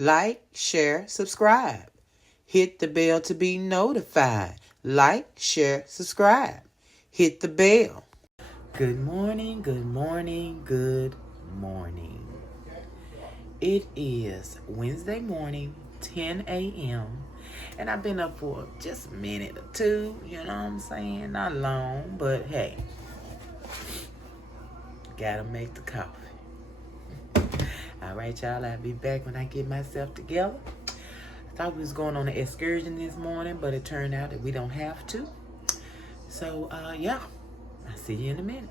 Like, share, subscribe. Hit the bell to be notified. Like, share, subscribe. Hit the bell. Good morning, good morning, good morning. It is Wednesday morning, 10 a.m. And I've been up for just a minute or two, you know what I'm saying? Not long, but hey, gotta make the coffee. All right, y'all, I'll be back when I get myself together. I thought we was going on an excursion this morning, but it turned out that we don't have to. So, yeah, I'll see you in a minute.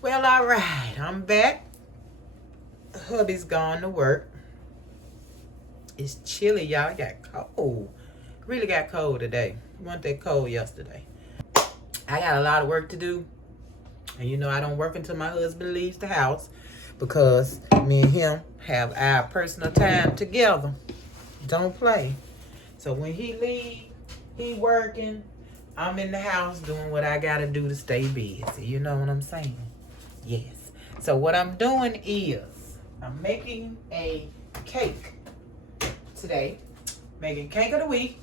Well, all right, I'm back. Hubby's gone to work. It's chilly, y'all. It got cold. Really got cold today. It wasn't that cold yesterday. I got a lot of work to do. And you know I don't work until my husband leaves the house because me and him have our personal time together. Don't play. So when he leave, he working. I'm in the house doing what I gotta do to stay busy. You know what I'm saying? Yes. So what I'm doing is I'm making a cake today. Making cake of the week.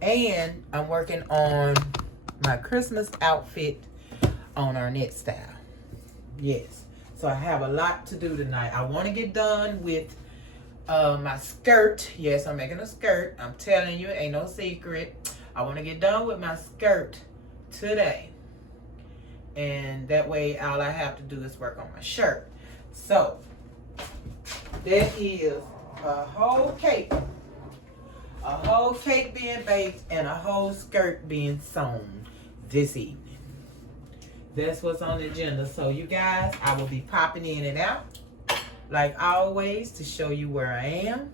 And I'm working on my Christmas outfit on our net style. Yes. So I have a lot to do tonight. I want to get done with my skirt. Yes, I'm making a skirt. I'm telling you, ain't no secret. I want to get done with my skirt today. And that way, all I have to do is work on my shirt. So, that is a whole cake. A whole cake being baked and a whole skirt being sewn this evening. That's what's on the agenda. So, you guys, I will be popping in and out, like always, to show you where I am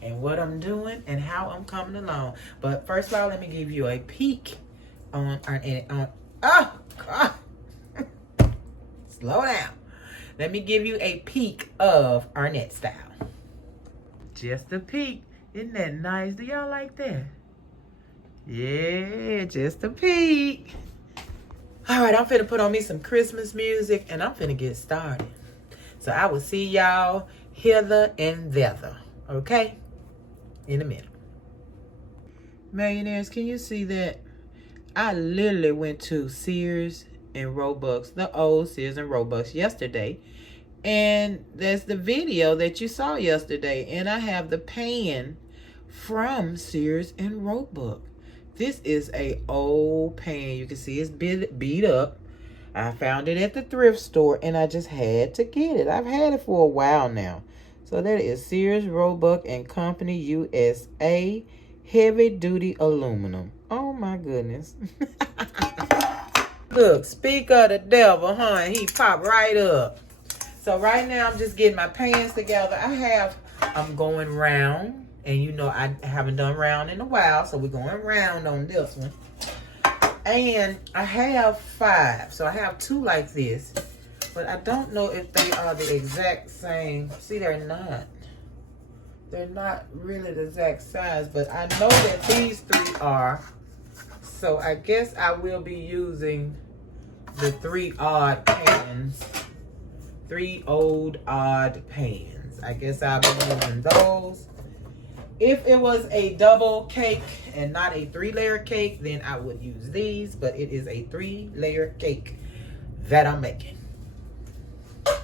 and what I'm doing and how I'm coming along. But first of all, let me give you a peek on oh, God. Slow down. Let me give you a peek of our net style. Just a peek. Isn't that nice? Do y'all like that? Yeah, just a peek. All right, I'm finna put on me some Christmas music and I'm finna get started. So I will see y'all hither and thither, okay? In a minute. Millionaires, can you see that? I literally went to Sears and Roebuck, the old Sears and Roebuck yesterday. And that's the video that you saw yesterday. And I have the pan from Sears and Roebuck. This is a old pan. You can see it's beat up. I found it at the thrift store and I just had to get it. I've had it for a while now. So that is Sears, Roebuck and Company USA heavy duty aluminum. Oh my goodness. Look, speak of the devil, huh? He popped right up. So right now I'm just getting my pans together. I'm going round. And you know I haven't done round in a while. So we're going round on this one. And I have 5. So I have 2 like this. But I don't know if they are the exact same. See, they're not. They're not really the exact size. But I know that these 3 are. So I guess I will be using the 3 odd pans. 3 old odd pans. I guess I'll be using those. If it was a double cake and not a 3-layer cake, then I would use these. But it is a 3-layer cake that I'm making. Let's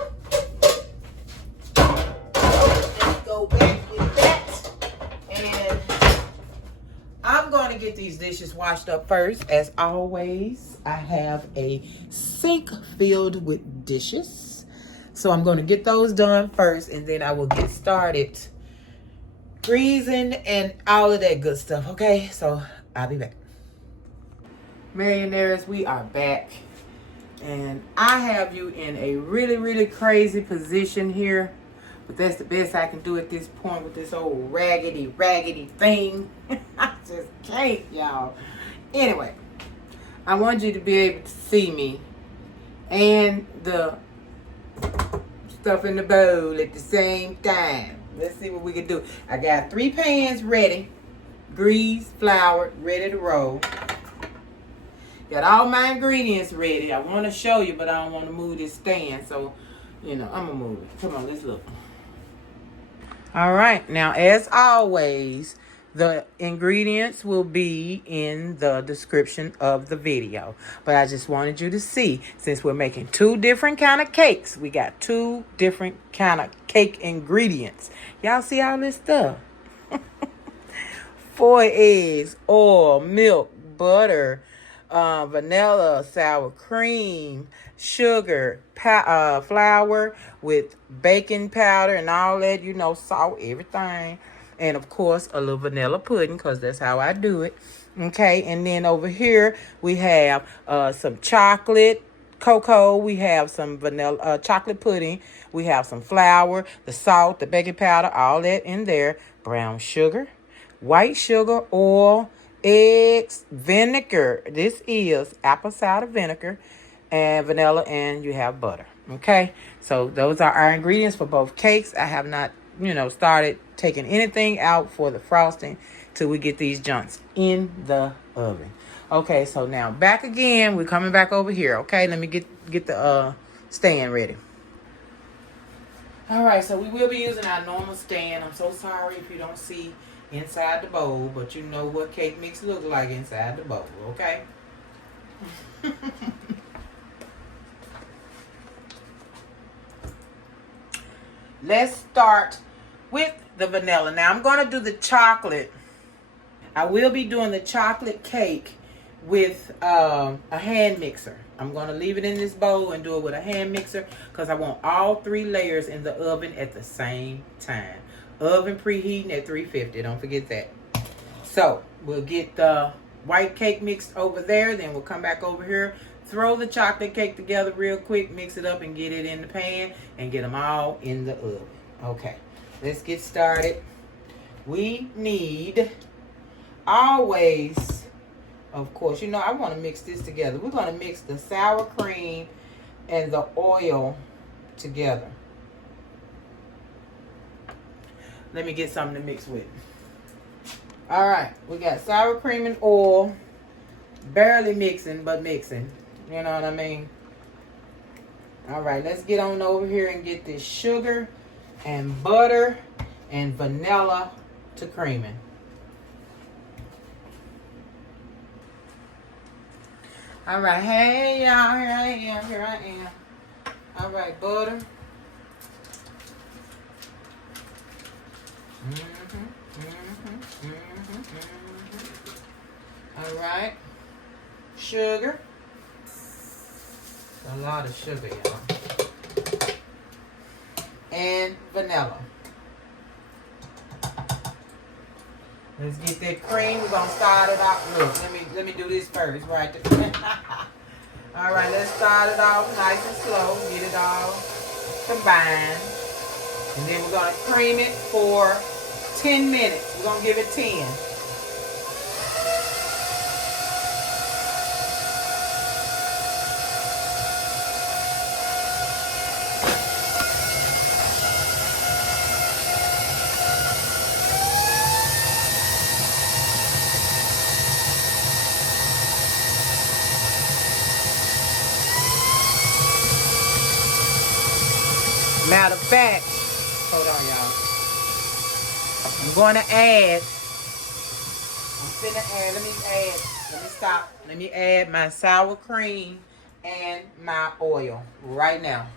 go back with that. And I'm going to get these dishes washed up first. As always, I have a sink filled with dishes. So I'm going to get those done first, and then I will get started greasing and all of that good stuff, okay? So I'll be back. Millionaires, we are back. And I have you in a really, really crazy position here But that's the best I can do at this point with this old raggedy thing. I just can't, y'all. Anyway, I want you to be able to see me and the stuff in the bowl at the same time. Let's see what we can do. I got 3 pans ready, greased, floured, ready to roll. Got all my ingredients ready. I want to show you, but I don't want to move this stand, so I'm gonna move it. Come on, let's look. All right, now as always, the ingredients will be in the description of the video. But I just wanted you to see, since we're making 2 different kind of cakes, we got 2 different kind of cake ingredients. Y'all see all this stuff? 4 eggs, oil, milk, butter, vanilla, sour cream, sugar, flour with baking powder and all that, salt, everything. And, of course, a little vanilla pudding, because that's how I do it. Okay, and then over here we have some chocolate cocoa. We have some vanilla chocolate pudding. We have some flour, the salt, the baking powder, all that in there. Brown sugar, white sugar, oil, eggs, vinegar. This is apple cider vinegar, and vanilla, and you have butter. Okay, so those are our ingredients for both cakes. I have not started taking anything out for the frosting till we get these junks in the oven. Okay, so now back again. We're coming back over here. Okay, let me get the stand ready. All right, so we will be using our normal stand. I'm so sorry if you don't see inside the bowl, but you know what cake mix look like inside the bowl. Okay. Let's start with the vanilla. Now I'm going to do the chocolate. I will be doing the chocolate cake with a hand mixer. I'm going to leave it in this bowl and do it with a hand mixer because I want all 3 layers in the oven at the same time. Oven preheating at 350. Don't forget that. So we'll get the white cake mixed over there. Then we'll come back over here. Throw the chocolate cake together real quick, mix it up, and get it in the pan, and get them all in the oven. Okay, let's get started. We need always, of course, I want to mix this together. We're going to mix the sour cream and the oil together. Let me get something to mix with. All right, we got sour cream and oil. Barely mixing, but mixing. You know what I mean? All right, let's get on over here and get this sugar and butter and vanilla to creaming. All right, hey y'all, here I am. All right, butter. All right, sugar. A lot of sugar, y'all. And vanilla. Let's get that cream. We're gonna start it off. Look, let me do this first, right there. All right, let's start it off nice and slow. Get it all combined. And then we're gonna cream it for 10 minutes. We're gonna give it 10. Matter of fact, hold on, y'all. I'm going to add, let me add my sour cream and my oil right now.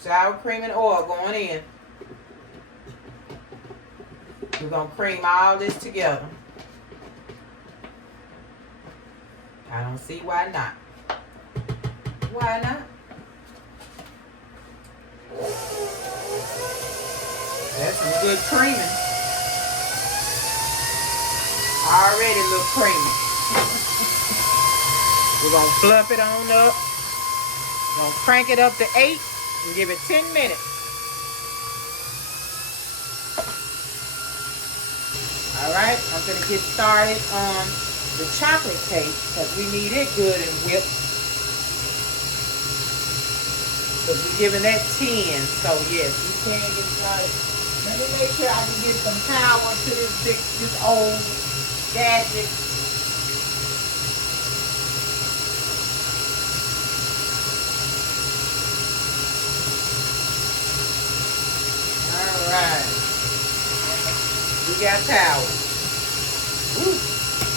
Sour cream and oil going in. We're going to cream all this together. I don't see why not. Why not? That's some good creaming. Already look creamy. We're going to fluff it on up. We're going to crank it up to 8. And give it 10 minutes. Alright, I'm going to get started on the chocolate cake because we need it good and whipped. Because we're giving that 10. So yes, we can get started. Let me make sure I can get some power to this old gadget. Alright. We got power. Ooh,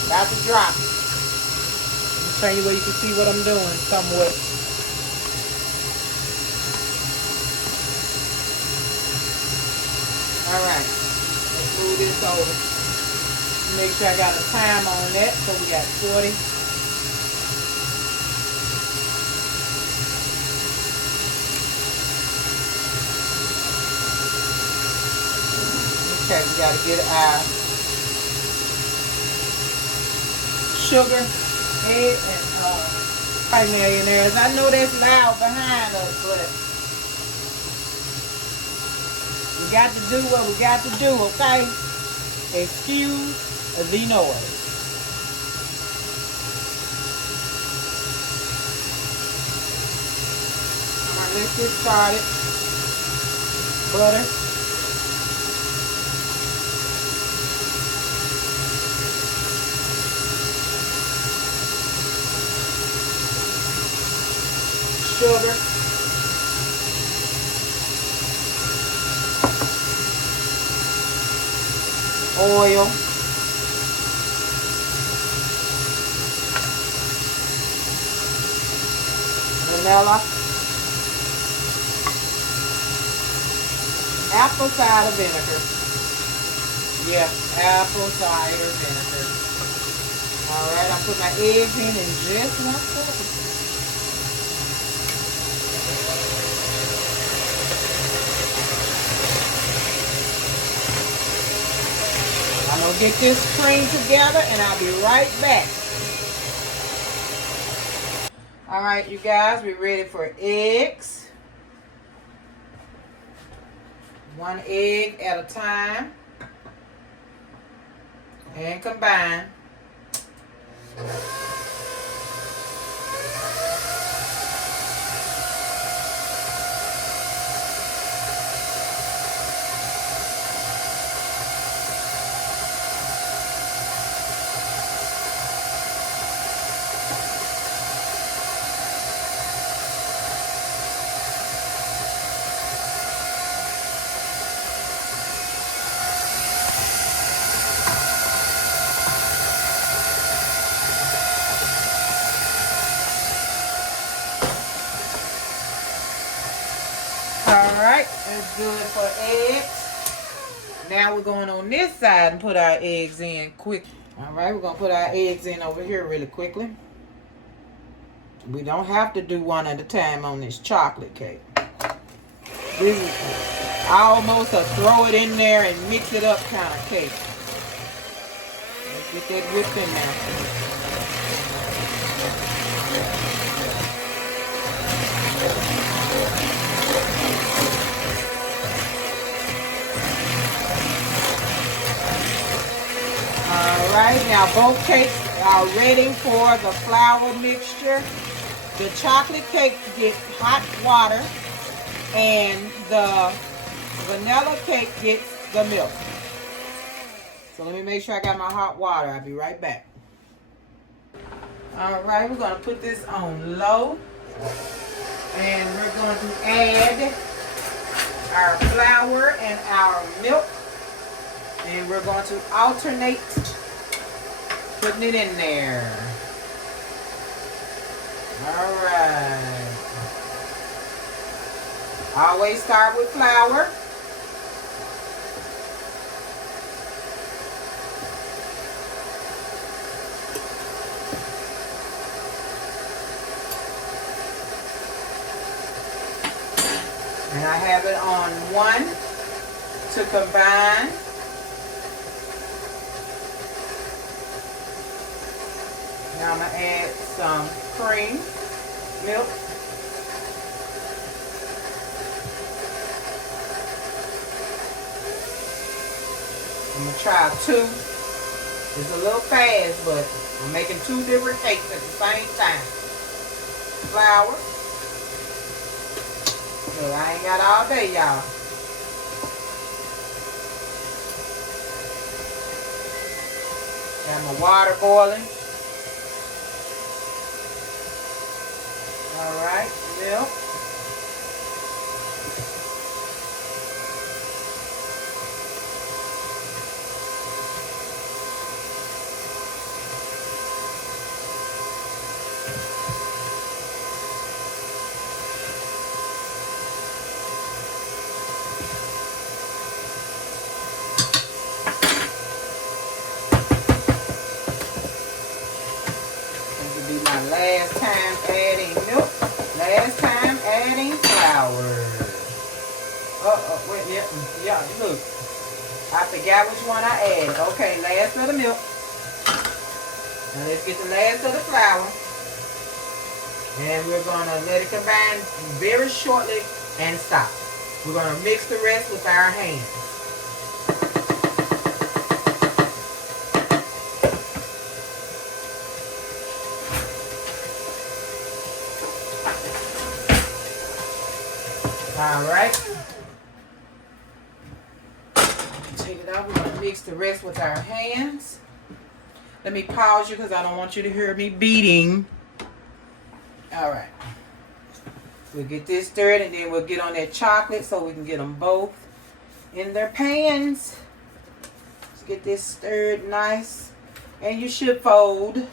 about to drop it. Let me show you where you can see what I'm doing somewhat. Alright, let's move this over. Make sure I got a time on that. So we got 40. Okay, we got to get our sugar, egg, and hi millionaires. I know that's loud behind us, but we got to do what we got to do, okay? Excuse the noise. All right, let's get started. Butter. Sugar, oil, vanilla, apple cider vinegar. Yeah, apple cider vinegar. All right, I'll put my eggs in just 1 second. I'm going to get this cream together and I'll be right back. All right, you guys, we're ready for eggs. 1 egg at a time. And combine. Alright, that's good for eggs. Now we're going on this side and put our eggs in quick. Alright, we're going to put our eggs in over here really quickly. We don't have to do one at a time on this chocolate cake. This is almost a throw it in there and mix it up kind of cake. Let's get that whipped in there. Alright, now both cakes are ready for the flour mixture. The chocolate cake gets hot water and the vanilla cake gets the milk. So let me make sure I got my hot water. I'll be right back. Alright, we're going to put this on low. And we're going to add our flour and our milk. And we're going to alternate putting it in there. Alright. Always start with flour. And I have it on 1 to combine. Now I'm going to add some cream, milk, I'm gonna try 2. It's a little fast, but I'm making 2 different cakes at the same time. Flour. So I ain't got all day, y'all. Got my water boiling. All right, milk. My last time adding milk, last time adding flour. Wait, yeah, look. I forgot which one I added. Okay, last of the milk. Now let's get the last of the flour. And we're gonna let it combine very shortly and stop. We're gonna mix the rest with our hands. All right. Take it out. We're going to mix the rest with our hands. Let me pause you because I don't want you to hear me beating. All right. We'll get this stirred and then we'll get on that chocolate so we can get them both in their pans. Let's get this stirred nice. And you should fold.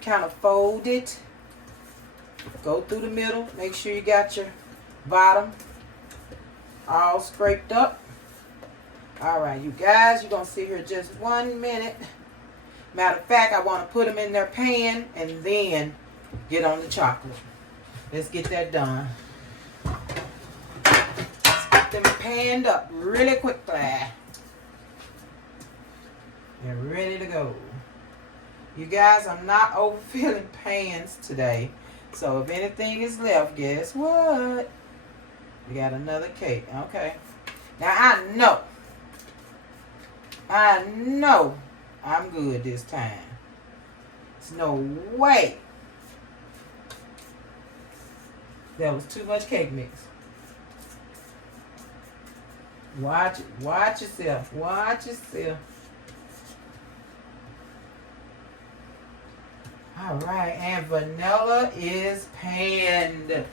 Kind of fold it. Go through the middle. Make sure you got your bottom all scraped up. All right, you guys, you're gonna sit here just 1 minute. Matter of fact, I want to put them in their pan and then get on the chocolate. Let's get that done. Let's get them panned up really quickly. They're ready to go. You guys, I'm not overfilling pans today. So if anything is left, guess what? We got another cake. Okay. Now I know I'm good this time. There's no way that was too much cake mix. Watch it. Watch yourself. Watch yourself. All right, and vanilla is panned.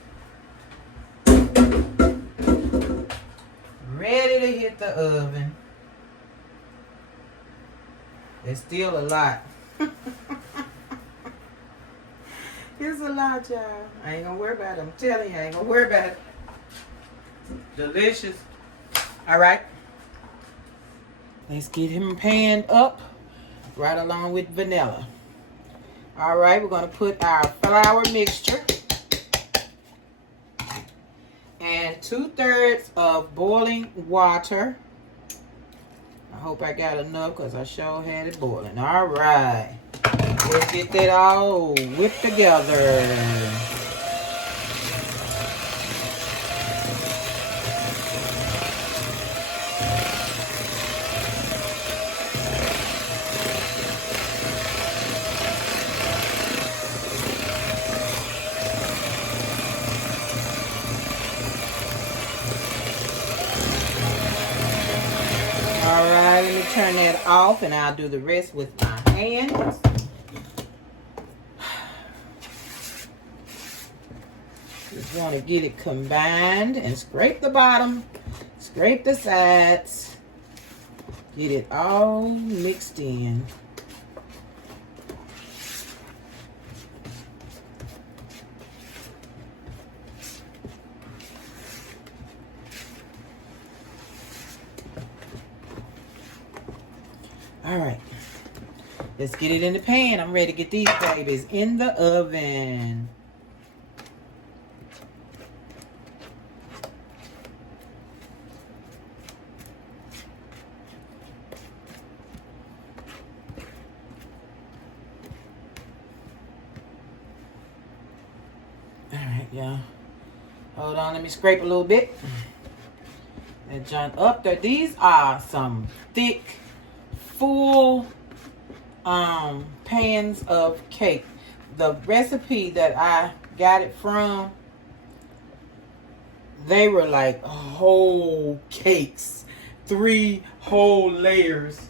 Ready to hit the oven. It's still a lot. It's a lot, y'all. I ain't gonna worry about it. I'm telling you, I ain't gonna worry about it. Delicious. All right. Let's get him panned up right along with vanilla. All right, we're going to put our flour mixture and 2/3 of boiling water. I hope I got enough because I sure had it boiling. All right, let's get that all whipped together. Alright, let me turn that off and I'll do the rest with my hands. Just want to get it combined and scrape the bottom, scrape the sides, get it all mixed in. All right, let's get it in the pan. I'm ready to get these babies in the oven. All right, y'all. Hold on, let me scrape a little bit. And jump up there. These are some thick full pans of cake. The recipe that I got it from, they were like whole cakes, 3 whole layers,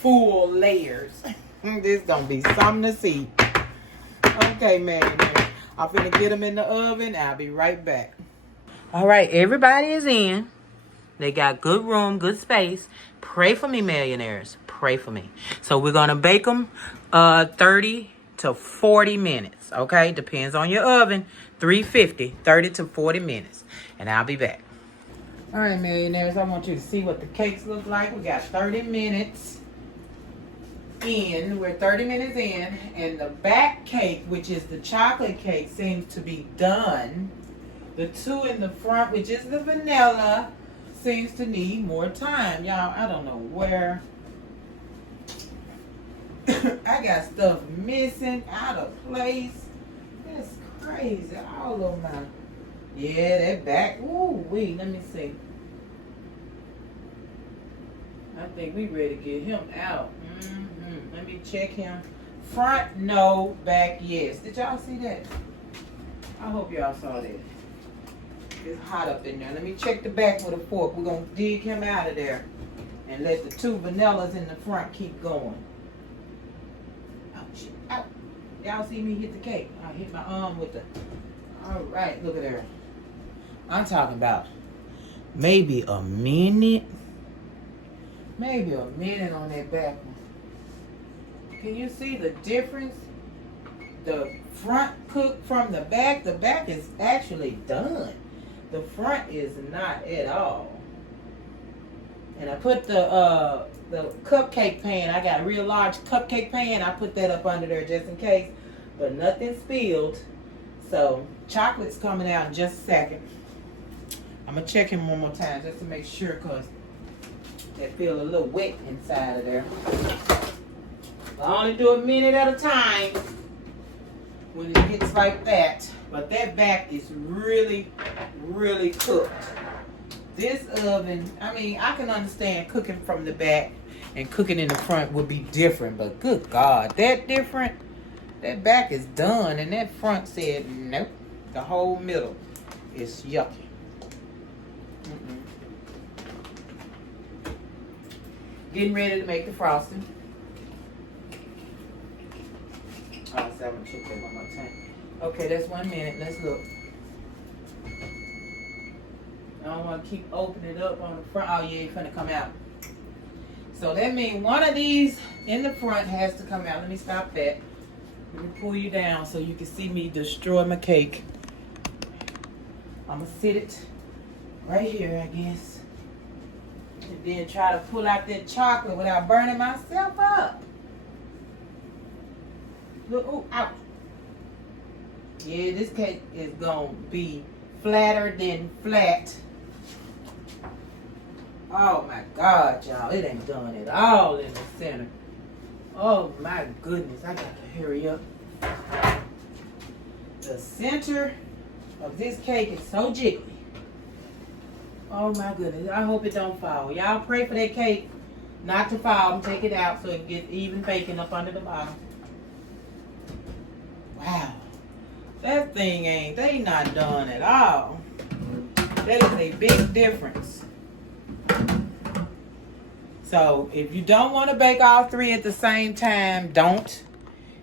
full layers. This gonna be something to see. Okay, man. I'm finna get them in the oven. I'll be right back. All right, everybody is in. They got good room, good space. Pray for me, millionaires. Pray for me. So we're gonna bake them 30 to 40 minutes. Okay, depends on your oven. 350, 30 to 40 minutes, and I'll be back. All right, millionaires. I want you to see what the cakes look like. We got 30 minutes in. We're 30 minutes in, and the back cake, which is the chocolate cake, seems to be done. The 2 in the front, which is the vanilla, seems to need more time. Y'all, I don't know where. I got stuff missing, out of place. That's crazy. All of my. Yeah, that back. Ooh, wait, let me see. I think we ready to get him out. Let me check him. Front, no. Back, yes. Did y'all see that? I hope y'all saw that. It's hot up in there. Let me check the back with a fork. We're going to dig him out of there and let the 2 vanillas in the front keep going. Oh, shit. Ow. Y'all see me hit the cake. I hit my arm with the... All right, look at there. I'm talking about maybe a minute. Maybe a minute on that back one. Can you see the difference? The front cooked from the back. The back is actually done. The front is not at all. And I put the cupcake pan. I got a real large cupcake pan. I put that up under there just in case. But nothing spilled. So chocolate's coming out in just a second. I'm going to check him one more time just to make sure, because they feel a little wet inside of there. I only do a minute at a time when it gets like that. But that back is really, really cooked. This oven, I mean, I can understand cooking from the back and cooking in the front would be different. But good God, that different? That back is done and that front said nope. The whole middle is yucky. Getting ready to make the frosting. Oh, so I'm going to check that one more time. Okay, that's 1 minute. Let's look. I don't want to keep opening it up on the front. Oh, yeah, it's going to come out. So that means one of these in the front has to come out. Let me stop that. Let me pull you down so you can see me destroy my cake. I'm going to sit it right here, I guess. And then try to pull out that chocolate without burning myself up. Look, oh, ouch. Yeah, this cake is going to be flatter than flat. Oh my God, y'all. It ain't done at all in the center. Oh my goodness. I got to hurry up. The center of this cake is so jiggly. Oh my goodness. I hope it don't fall. Y'all pray for that cake not to fall and take it out so it gets even baking up under the bottom. Wow. That thing they not done at all. That is a big difference. So if you don't want to bake all 3 at the same time, don't.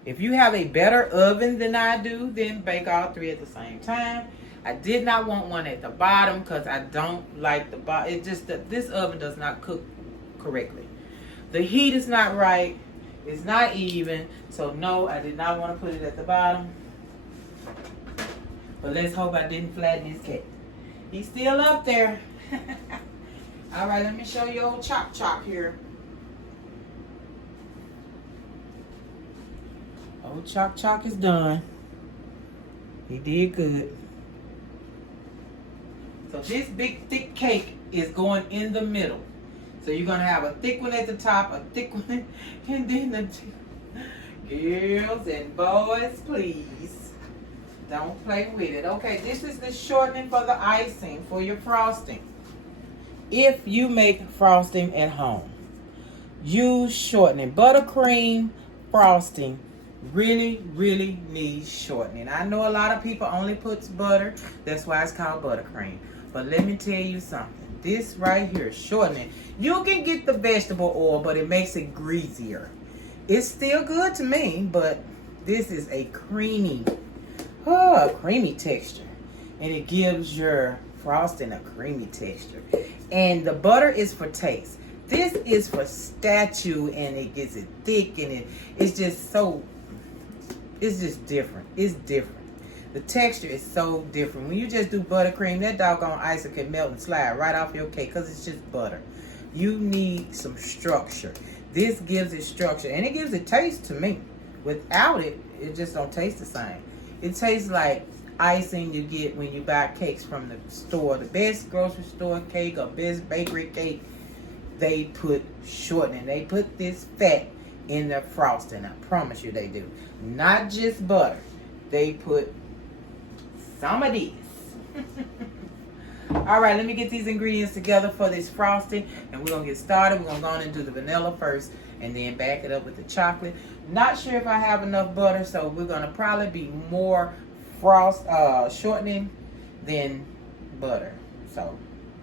If you have a better oven than I do, then bake all 3 at the same time. I did not want one at the bottom because I don't like the bottom. It's just that this oven does not cook correctly. The heat is not right. It's not even. So no, I did not want to put it at the bottom. But let's hope I didn't flatten his cake. He's still up there. All right, let me show you old Chop here. Old Chop is done. He did good. So this big thick cake is going in the middle. So you're going to have a thick one at the top, a thick one, and then the girls and boys, please. Don't play with it. Okay, this is the shortening for the icing, for your frosting. If you make frosting at home, use shortening. Buttercream frosting really needs shortening. I know a lot of people only puts butter. That's why it's called buttercream. But let me tell you something. This right here, shortening. You can get the vegetable oil, but it makes it greasier. It's still good to me, but this is a creamy texture. And it gives your frosting a creamy texture. And the butter is for taste. This is for statue, and it gets it thick, and it's just different. It's different. The texture is so different. When you just do buttercream, that doggone ice can melt and slide right off your cake because it's just butter. You need some structure. This gives it structure, and it gives it taste to me. Without it, it just don't taste the same. It tastes like icing you get when you buy cakes from the store. The best grocery store cake or best bakery cake, they put shortening. They put this fat in their frosting. I promise you they do. Not just butter. They put some of this. All right, let me get these ingredients together for this frosting, and we're gonna get started. We're gonna go on and do the vanilla first, and then back it up with the chocolate. Not sure if I have enough butter, so we're gonna probably be more shortening than butter. So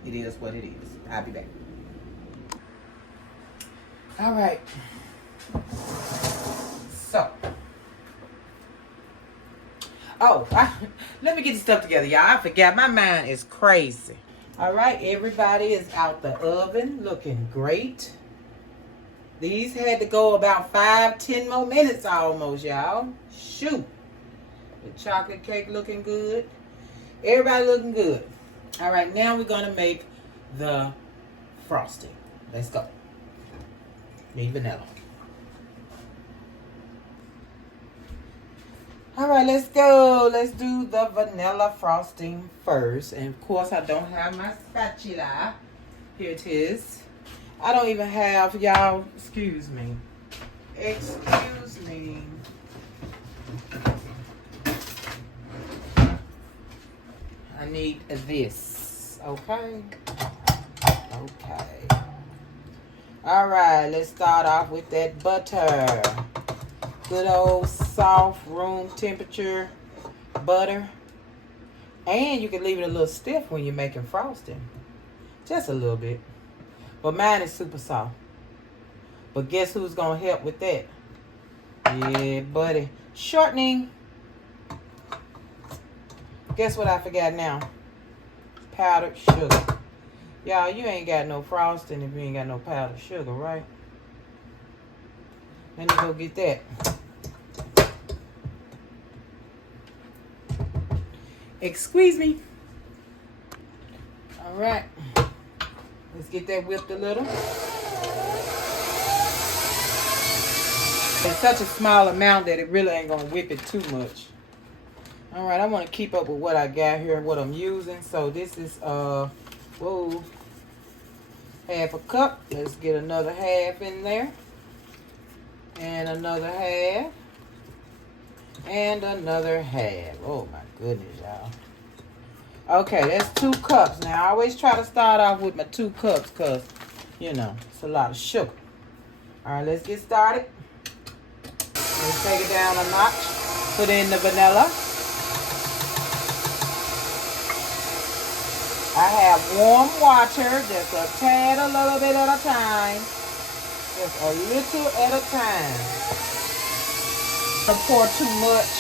it is what it is. I'll be back. All right. So. Let me get the stuff together, y'all. I forgot. My mind is crazy. All right, everybody is out the oven, looking great. These had to go about 5-10 more minutes almost, y'all. Shoot. The chocolate cake looking good. Everybody looking good. All right, now we're going to make the frosting. Let's go. Need vanilla. All right, let's go. Let's do the vanilla frosting first. And of course, I don't have my spatula. Here it is. I don't even have, y'all, excuse me. Excuse me. I need this. Okay. Okay. All right, let's start off with that butter. Good old soft room temperature butter. And you can leave it a little stiff when you're making frosting. Just a little bit. But mine is super soft. But guess who's going to help with that? Yeah, buddy. Shortening. Guess what I forgot now? Powdered sugar. Y'all, you ain't got no frosting if you ain't got no powdered sugar, right? Let me go get that. Excuse me. All right. Let's get that whipped a little. It's such a small amount that it really ain't going to whip it too much. All right, I want to keep up with what I got here, what I'm using. So this is, half a cup. Let's get another half in there. And another half. And another half. Oh my goodness, y'all. Okay, that's 2 cups. Now I always try to start off with my 2 cups because, you know, it's a lot of sugar. All right, let's get started. Let's take it down a notch. Put in the vanilla. I have warm water, just a tad, a little bit at a time. Just a little at a time. Don't pour too much.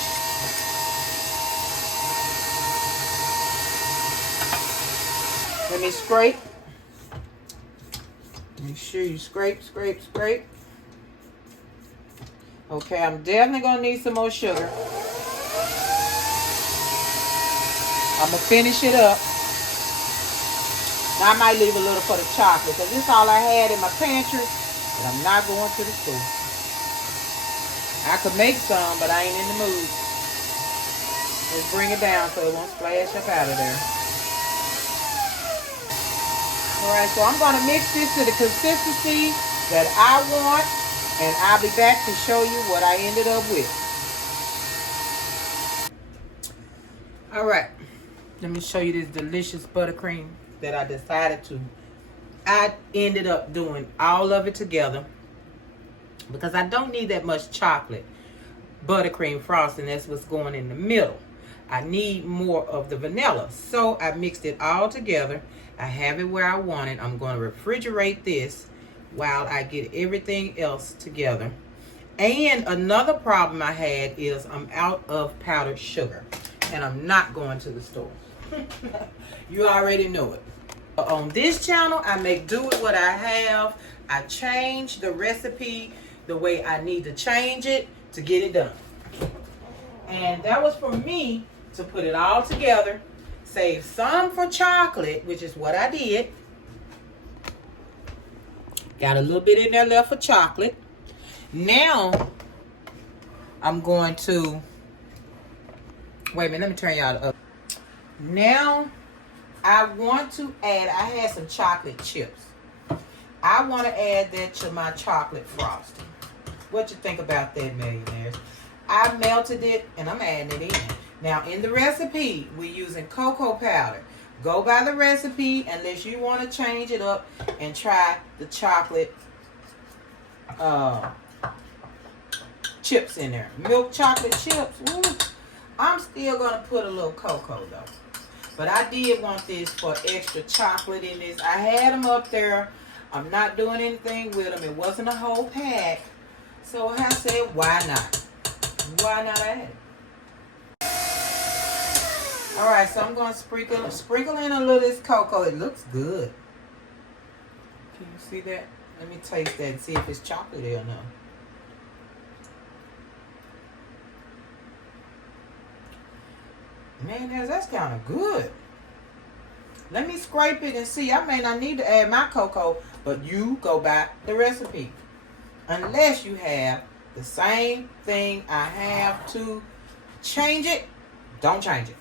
Let me scrape. Make sure you scrape, scrape, scrape. Okay, I'm definitely going to need some more sugar. I'm going to finish it up. Now, I might leave a little for the chocolate because this is all I had in my pantry, and I'm not going to the store. I could make some, but I ain't in the mood. Let's bring it down so it won't splash up out of there. Alright, so I'm going to mix this to the consistency that I want, and I'll be back to show you what I ended up with. Alright, let me show you this delicious buttercream that I decided to. I ended up doing all of it together. because I don't need that much chocolate buttercream frosting. That's what's going in the middle. I need more of the vanilla. So I mixed it all together. I have it where I want it. I'm going to refrigerate this while I get everything else together. And another problem I had is I'm out of powdered sugar, and I'm not going to the store. You already know it. On this channel, I make do with what I have. I change the recipe the way I need to change it to get it done. And that was for me to put it all together, save some for chocolate, which is what I did. Got a little bit in there left for chocolate. Now, I'm going to, wait a minute, let me turn y'all up. Now, I want to add, I had some chocolate chips. I want to add that to my chocolate frosting. What you think about that, millionaires? I melted it, and I'm adding it in. Now, in the recipe, we're using cocoa powder. Go by the recipe unless you want to change it up and try the chocolate chips in there. Milk chocolate chips. Woo. I'm still going to put a little cocoa, though. But I did want this for extra chocolate in this. I had them up there. I'm not doing anything with them. It wasn't a whole pack. So I said, why not? Why not add it? Alright, so I'm going to sprinkle in a little of this cocoa. It looks good. Can you see that? Let me taste that and see if it's chocolatey or not. Man, that's kind of good. Let me scrape it and see. I may not need to add my cocoa, but you go by the recipe. Unless you have the same thing I have to change it, don't change it.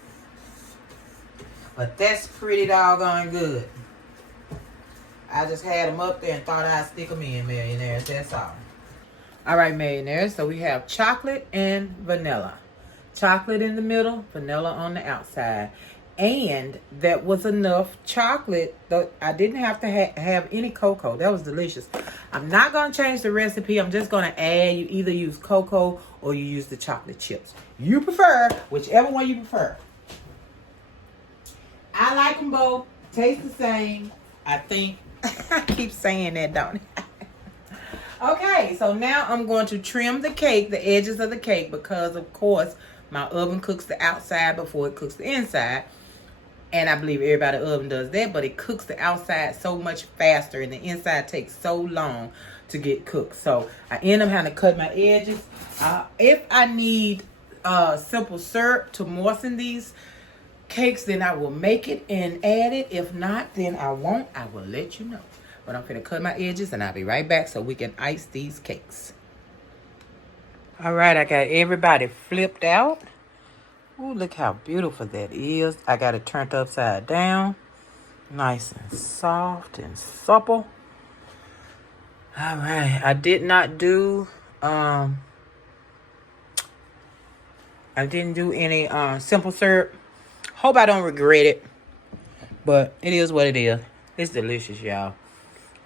But that's pretty doggone good. I just had them up there and thought I'd stick them in, millionaires. That's all. All right, millionaires. So we have chocolate and vanilla. Chocolate in the middle, vanilla on the outside. And that was enough chocolate. I didn't have to have any cocoa. That was delicious. I'm not going to change the recipe. I'm just going to add, you either use cocoa or you use the chocolate chips. You prefer, whichever one you prefer. I like them both. Taste the same. I think. I keep saying that, don't I? Okay, so now I'm going to trim the cake, the edges of the cake, because, of course, my oven cooks the outside before it cooks the inside. And I believe everybody's oven does that, but it cooks the outside so much faster, and the inside takes so long to get cooked. So I end up having to cut my edges. If I need simple syrup to moisten these cakes, then I will make it and add it. If not, then I won't. I will let you know. But I'm going to cut my edges, and I'll be right back so we can ice these cakes. All right, I got everybody flipped out. Ooh, look how beautiful that is. I got it turned upside down. Nice and soft and supple. All right, I did not do, I didn't do any simple syrup. Hope I don't regret it. But it is what it is. It's delicious, y'all.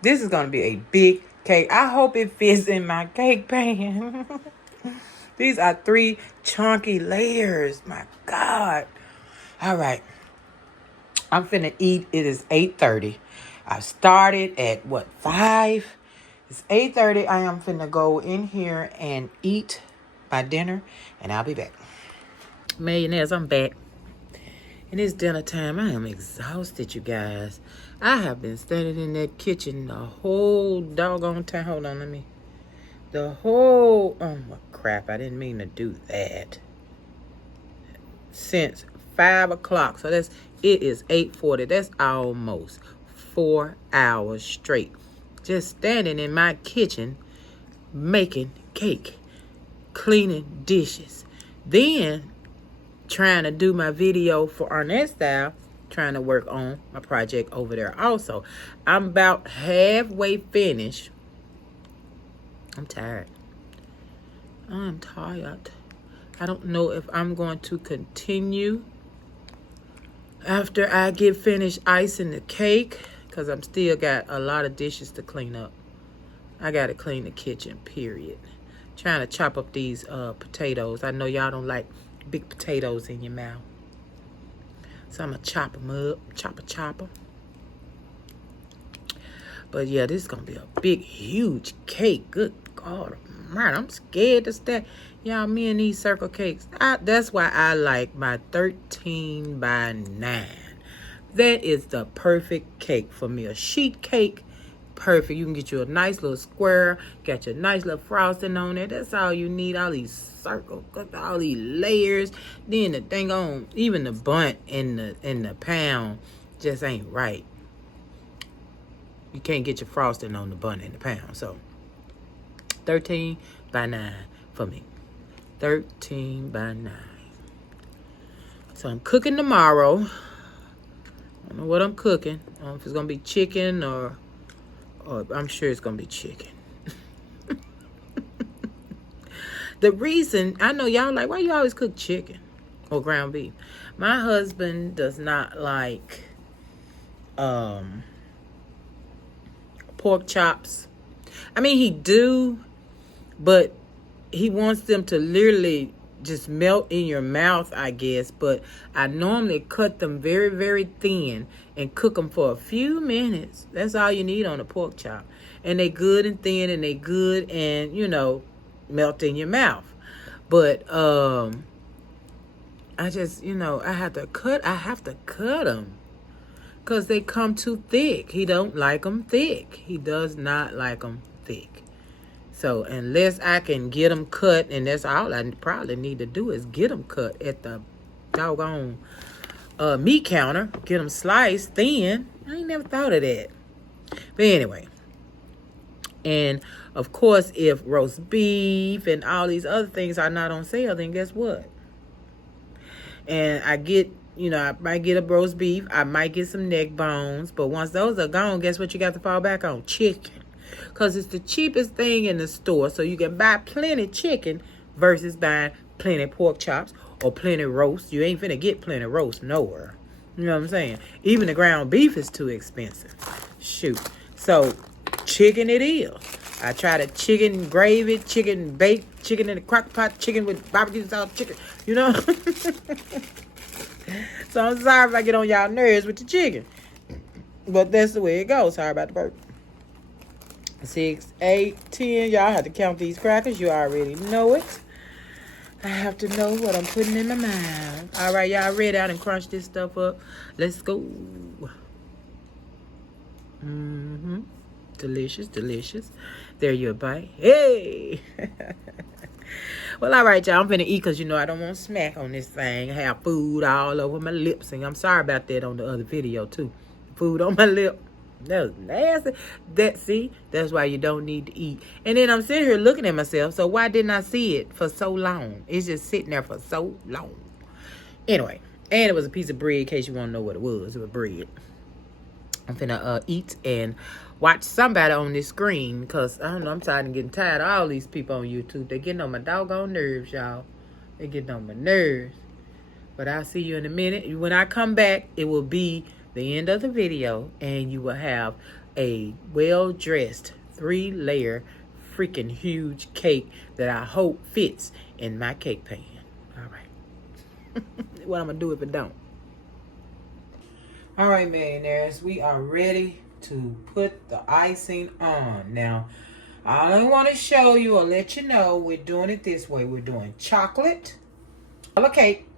This is going to be a big cake. I hope it fits in my cake pan. These are 3 chunky layers. My God. All right. I'm finna eat. It is 8:30. I started at, 5? It's 8:30. I am finna go in here and eat my dinner, and I'll be back. Millionaires, I'm back. And it's dinner time. I am exhausted, you guys. I have been standing in that kitchen the whole doggone time. Hold on, oh my crap, I didn't mean to do that. Since 5 o'clock. So it is 8:40. That's almost 4 hours straight. Just standing in my kitchen making cake, cleaning dishes. Then trying to do my video for Arnett Style, trying to work on my project over there also. I'm about halfway finished. I'm tired. I'm tired. I don't know if I'm going to continue after I get finished icing the cake, because I'm still got a lot of dishes to clean up. I gotta clean the kitchen, period. Trying to chop up these potatoes. I know y'all don't like big potatoes in your mouth. So I'm gonna chop them up, chopper. But yeah, this is gonna be a big, huge cake. Good God, man, I'm scared to stack. Y'all, me and these circle cakes. That's why I like my 13 by 9. That is the perfect cake for me. A sheet cake. Perfect. You can get you a nice little square, got your nice little frosting on it. That's all you need. All these circles, all these layers. Then the thing on, even the bun in the pound just ain't right. You can't get your frosting on the bun in the pound. So 13 by 9 for me. 13 by 9. So I'm cooking tomorrow. I don't know what I'm cooking. I don't know if it's gonna be chicken or I'm sure it's gonna be chicken. The reason, I know y'all like, why you always cook chicken or ground beef? My husband does not like pork chops. I mean, he do, but he wants them to literally just melt in your mouth, I guess. But I normally cut them very, very thin and cook them for a few minutes. That's all you need on a pork chop. And they good and thin, and they good and, you know, melt in your mouth. But I just, you know, I have to cut them because they come too thick. He don't like them thick. He does not like them thick. So unless I can get them cut, and that's all I probably need to do is get them cut at the doggone meat counter, get them sliced thin. I ain't never thought of that. But anyway, and of course, if roast beef and all these other things are not on sale, then guess what? And I get, you know, I might get a roast beef. I might get some neck bones. But once those are gone, guess what you got to fall back on? Chicken. Because it's the cheapest thing in the store. So you can buy plenty chicken versus buying plenty pork chops or plenty roast. You ain't finna get plenty roast nowhere. You know what I'm saying? Even the ground beef is too expensive. Shoot. So chicken it is. I try the chicken gravy, chicken baked, chicken in the crock pot, chicken with barbecue sauce, chicken, you know? So I'm sorry if I get on y'all nerves with the chicken. But that's the way it goes. Sorry about the burp. 6, 8, 10. Y'all have to count these crackers. You already know it. I have to know what I'm putting in my mouth. All right, y'all ready? I done crunch this stuff up. Let's go. Delicious, delicious. There you bite. Hey! Well, all right, y'all. I'm finna eat because, you know, I don't want to smack on this thing. I have food all over my lips. And I'm sorry about that on the other video, too. Food on my lip. That was nasty. That's why you don't need to eat. And then I'm sitting here looking at myself. So why didn't I see it for so long? It's just sitting there for so long. Anyway. And it was a piece of bread in case you want to know what it was. It was bread. I'm finna eat and watch somebody on this screen. Because, I don't know, I'm tired of getting tired of all these people on YouTube. They're getting on my doggone nerves, y'all. They're getting on my nerves. But I'll see you in a minute. When I come back, it will be the end of the video. And you will have a well-dressed 3-layer freaking huge cake that I hope fits in my cake pan. All right. What I'm going to do if it don't. All right, millionaires, we are ready to put the icing on. Now, I only want to show you or let you know we're doing it this way. We're doing chocolate cake,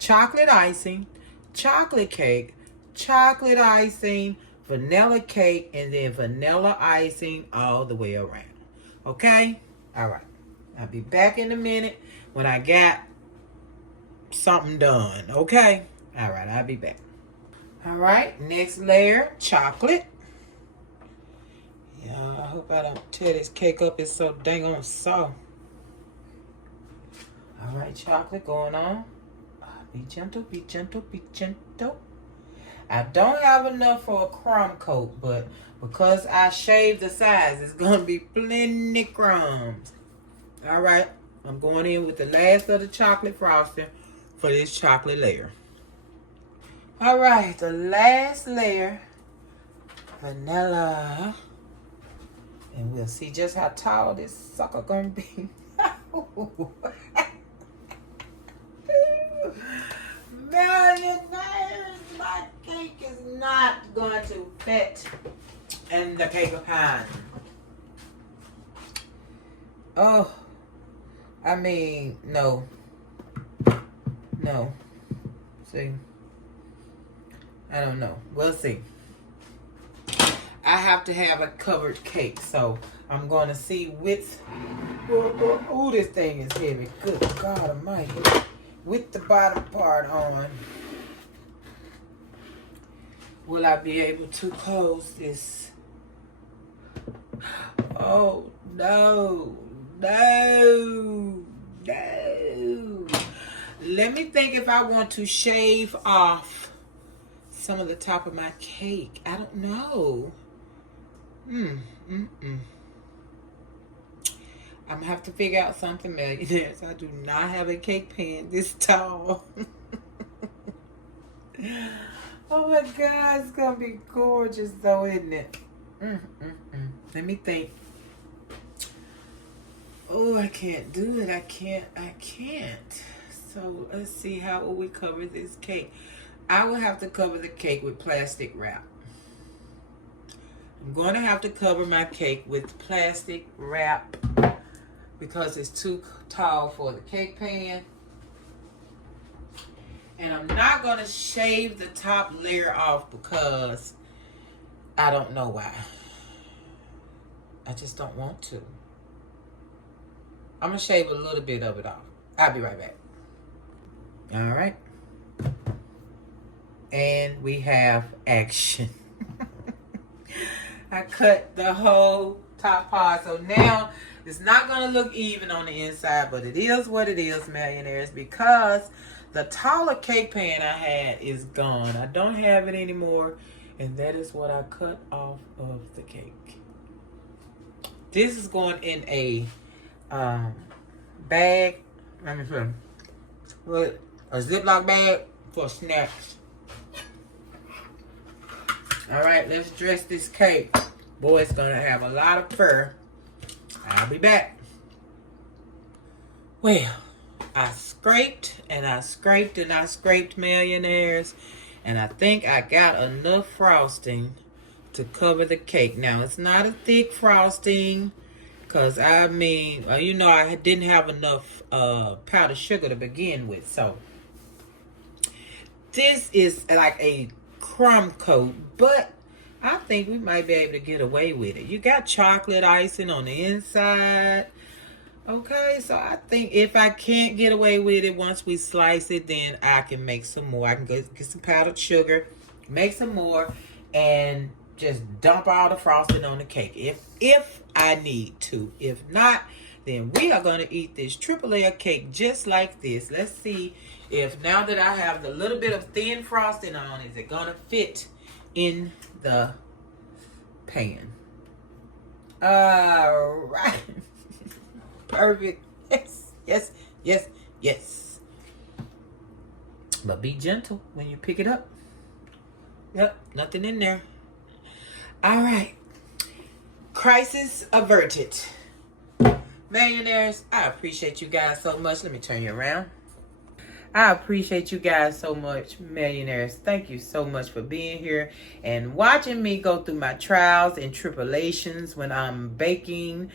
chocolate icing, chocolate cake, chocolate icing, vanilla cake, and then vanilla icing all the way around. Okay? All right. I'll be back in a minute when I got something done. Okay? All right, I'll be back. All right, next layer, chocolate. Yeah, I hope I don't tear this cake up. It's so dang on soft. All right, chocolate going on. Be gentle, be gentle, be gentle. I don't have enough for a crumb coat, but because I shaved the sides, it's going to be plenty crumbs. All right, I'm going in with the last of the chocolate frosting for this chocolate layer. All right, the last layer, vanilla. And we'll see just how tall this sucker gonna be. Millionaires, my cake is not going to fit in the paper pan. Oh, I mean, no. No. See? I don't know. We'll see. I have to have a covered cake, so I'm going to see with... Oh, this thing is heavy. Good God almighty. With the bottom part on, will I be able to close this? Oh, no. No. No. Let me think if I want to shave off some of the top of my cake. I don't know. I'm gonna have to figure out something, millionaires. I do not have a cake pan this tall. Oh my God, it's gonna be gorgeous though, isn't it? Let me think. Oh, I can't do it. I can't. So let's see, how will we cover this cake? I will have to cover the cake with plastic wrap. I'm going to have to cover my cake with plastic wrap because it's too tall for the cake pan. And I'm not going to shave the top layer off because I don't know why. I just don't want to. I'm going to shave a little bit of it off. I'll be right back. All right. And we have action. I cut the whole top part. So now it's not going to look even on the inside, but it is what it is, millionaires, because the taller cake pan I had is gone. I don't have it anymore, and that is what I cut off of the cake. This is going in a bag. Let me see. What? A Ziploc bag for snacks. All right, let's dress this cake. Boy, it's gonna have a lot of fur. I'll be back. Well, I scraped and I scraped and I scraped, millionaires, and I think I got enough frosting to cover the cake. Now, it's not a thick frosting because, I mean, you know, I didn't have enough powdered sugar to begin with. So, this is like a crumb coat, but I think we might be able to get away with it. You got chocolate icing on the inside. Okay, so I think if I can't get away with it once we slice it, then I can make some more. I can go get some powdered sugar, make some more, and just dump all the frosting on the cake if I need to. If not, then we are going to eat this triple layer cake just like this. Let's see if now that I have the little bit of thin frosting on, is it going to fit in the pan? All right. Perfect. Yes, yes, yes, yes. But be gentle when you pick it up. Yep, nothing in there. All right. Crisis averted. Millionaires, I appreciate you guys so much. Let me turn you around. I appreciate you guys so much, millionaires. Thank you so much for being here and watching me go through my trials and tribulations when I'm baking,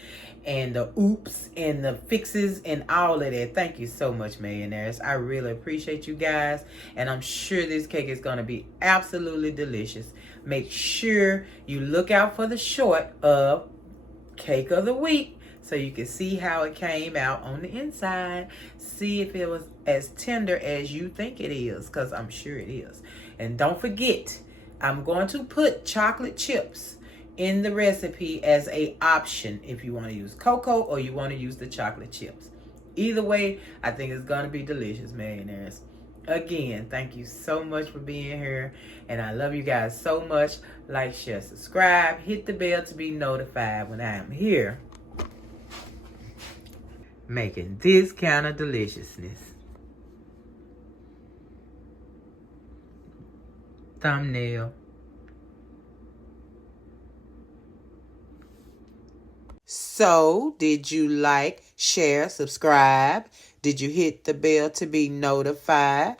and the oops and the fixes and all of that. Thank you so much, millionaires. I really appreciate you guys, and I'm sure this cake is going to be absolutely delicious. Make sure you look out for the short of Cake of the Week, so you can see how it came out on the inside. See if it was as tender as you think it is, because I'm sure it is. And don't forget, I'm going to put chocolate chips in the recipe as a option if you want to use cocoa or you want to use the chocolate chips. Either way, I think it's going to be delicious, millionaires. Again, thank you so much for being here, and I love you guys so much. Like, share, subscribe, hit the bell to be notified when I am here making this kind of deliciousness. Thumbnail. So, did you like, share, subscribe? Did you hit the bell to be notified?